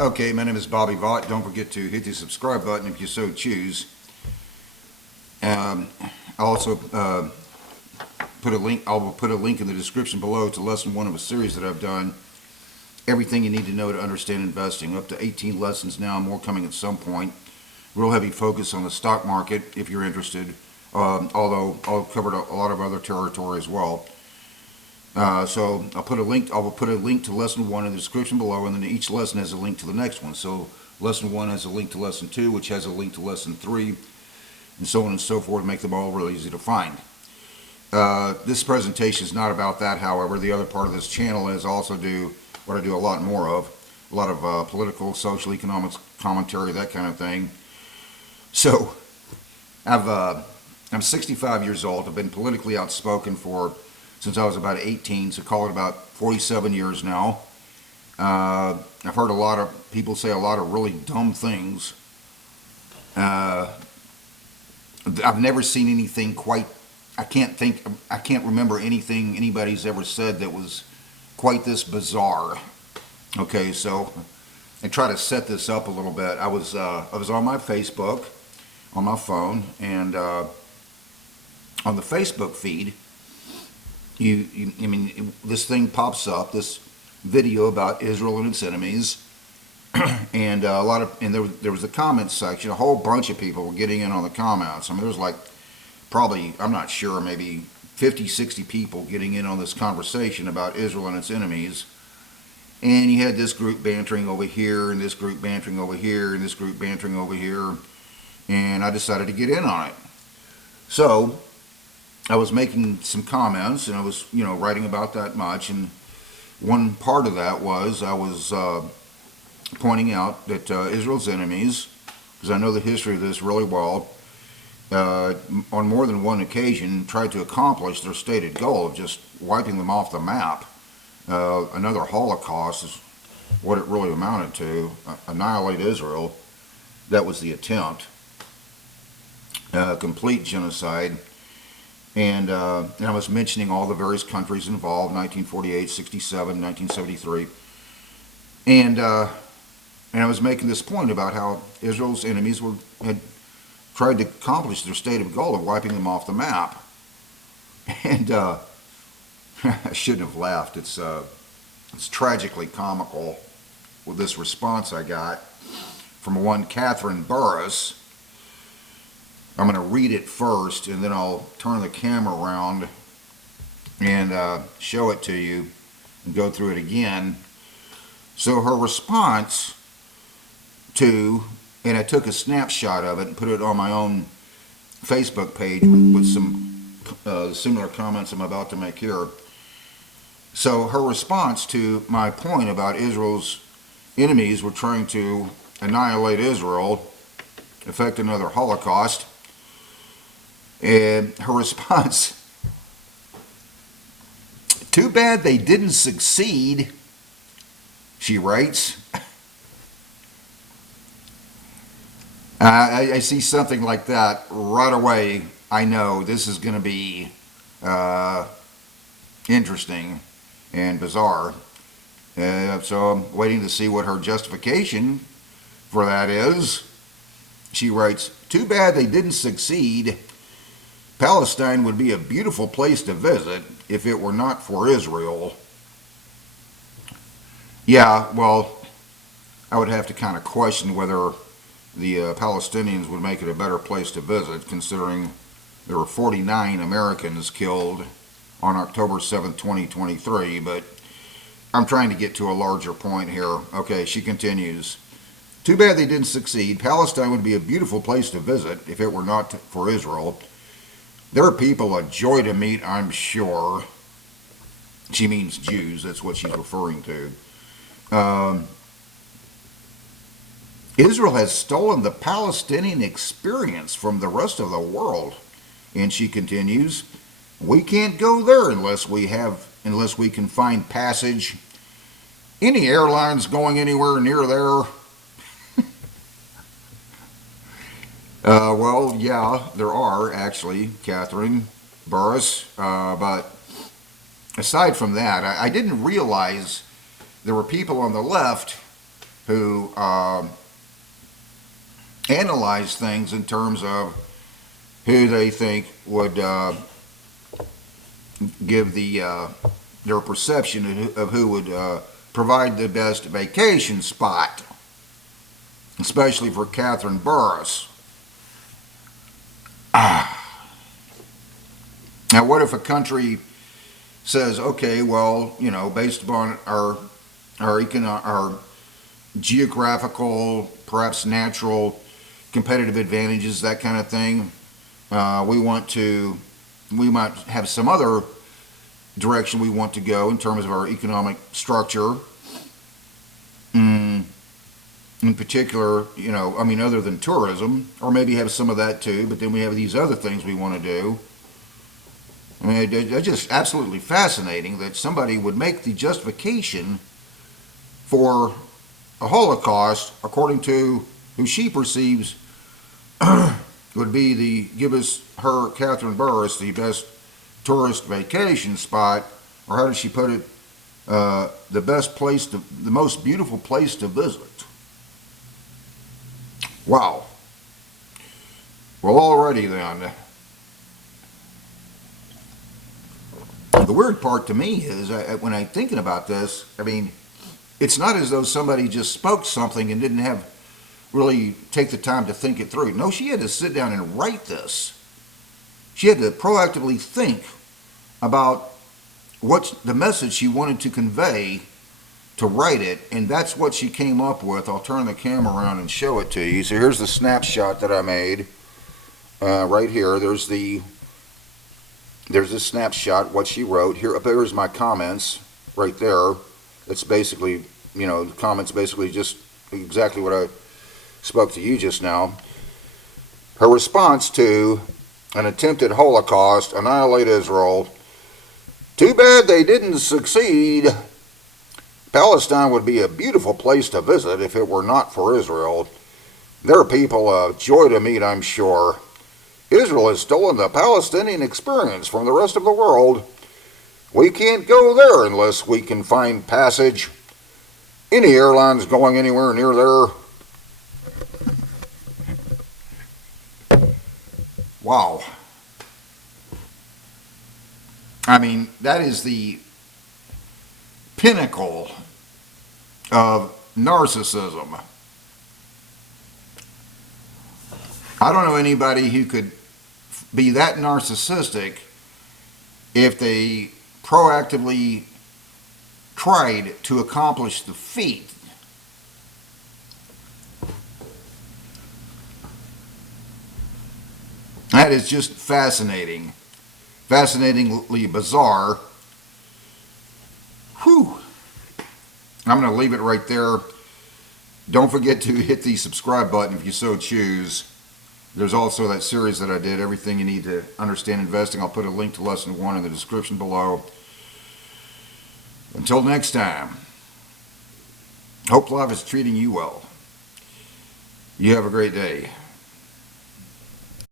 Okay, my name is Bobby Vaught. Don't forget to hit the subscribe button if you so choose. I'll also put a link. I will put a link in the description below to lesson one of a series that I've done. Everything you need to know to understand investing. Up to 18 lessons now, more coming at some point. Real heavy focus on the stock market if you're interested. Although I've covered a lot of other territory as well. So I'll put a link. I will put a link to lesson one in the description below, and then each lesson has a link to the next one. So lesson one has a link to lesson two, which has a link to lesson three, and so on and so forth. Make them all really easy to find. This presentation is not about that, however. The other part of this channel is also do what I do a lot more of, a lot of political, social, economics commentary, that kind of thing. So I'm 65 years old. I've been politically outspoken since I was about 18, so call it about 47 years now. I've heard a lot of people say a lot of really dumb things. I've never seen anything quite, I can't remember anything anybody's ever said that was quite this bizarre. Okay, so I try to set this up a little bit. I was on my Facebook, on my phone, and on the Facebook feed, I mean, this thing pops up, this video about Israel and its enemies, and there was a comments section. A whole bunch of people were getting in on the comments. I mean, there was like probably, I'm not sure, maybe 50, 60 people getting in on this conversation about Israel and its enemies. And you had this group bantering over here, and this group bantering over here, and this group bantering over here, and I decided to get in on it. So I was making some comments, and I was, writing about that much, and one part of that was I was pointing out that Israel's enemies, because I know the history of this really well, on more than one occasion tried to accomplish their stated goal of just wiping them off the map. Another Holocaust is what it really amounted to, annihilate Israel. That was the attempt. Complete genocide. And I was mentioning all the various countries involved, 1948, 67, 1973. And I was making this point about how Israel's enemies had tried to accomplish their stated goal of wiping them off the map. And I shouldn't have laughed. It's tragically comical with this response I got from one Catherine Burris. I'm going to read it first, and then I'll turn the camera around and show it to you and go through it again. So her response to, and I took a snapshot of it and put it on my own Facebook page with some similar comments I'm about to make here. So her response to my point about Israel's enemies were trying to annihilate Israel, effect another Holocaust, and her response, "Too bad they didn't succeed," she writes. I see something like that right away. I know this is going to be interesting and bizarre. So I'm waiting to see what her justification for that is. She writes, "Too bad they didn't succeed. Palestine would be a beautiful place to visit if it were not for Israel." Yeah, well, I would have to kind of question whether the Palestinians would make it a better place to visit, considering there were 49 Americans killed on October 7th, 2023, but I'm trying to get to a larger point here. Okay, she continues. "Too bad they didn't succeed. Palestine would be a beautiful place to visit if it were not for Israel. Their people a joy to meet, I'm sure." She means Jews, that's what she's referring to. "Israel has stolen the Palestinian experience from the rest of the world." And she continues, "We can't go there unless we can find passage. Any airlines going anywhere near there?" Well, yeah, there are actually, Catherine Burris, but aside from that, I didn't realize there were people on the left who analyze things in terms of who they think would give their perception of who would provide the best vacation spot, especially for Catherine Burris. Now, what if a country says, okay, well, you know, based upon our geographical, perhaps natural competitive advantages, that kind of thing, we might have some other direction we want to go in terms of our economic structure. In particular, you know, I mean, other than tourism, or maybe have some of that too, but then we have these other things we want to do. I mean, it's just absolutely fascinating that somebody would make the justification for a Holocaust, according to who she perceives would be Catherine Burris, the best tourist vacation spot, or how did she put it, the most beautiful place to visit. Wow. Well, already then. The weird part to me is, when I'm thinking about this, I mean, it's not as though somebody just spoke something and didn't really take the time to think it through. No, she had to sit down and write this. She had to proactively think about what's the message she wanted to convey to write it, and that's what she came up with. I'll turn the camera around and show it to you. So here's the snapshot that I made right here. There's the snapshot, what she wrote. Here, there's my comments right there. It's basically, you know, the comments basically just exactly what I spoke to you just now. Her response to an attempted Holocaust, annihilate Israel. Too bad they didn't succeed. Palestine would be a beautiful place to visit if it were not for Israel. They're people a joy to meet, I'm sure. Israel has stolen the Palestinian experience from the rest of the world. We can't go there unless we can find passage. Any airlines going anywhere near there? Wow. I mean, that is the pinnacle of narcissism. I don't know anybody who could be that narcissistic if they proactively tried to accomplish the feat. That is just fascinating. Fascinatingly bizarre. Whew. I'm going to leave it right there. Don't forget to hit the subscribe button if you so choose. There's also that series that I did, Everything You Need to Understand Investing. I'll put a link to lesson 1 in the description below. Until next time, hope life is treating you well. You have a great day.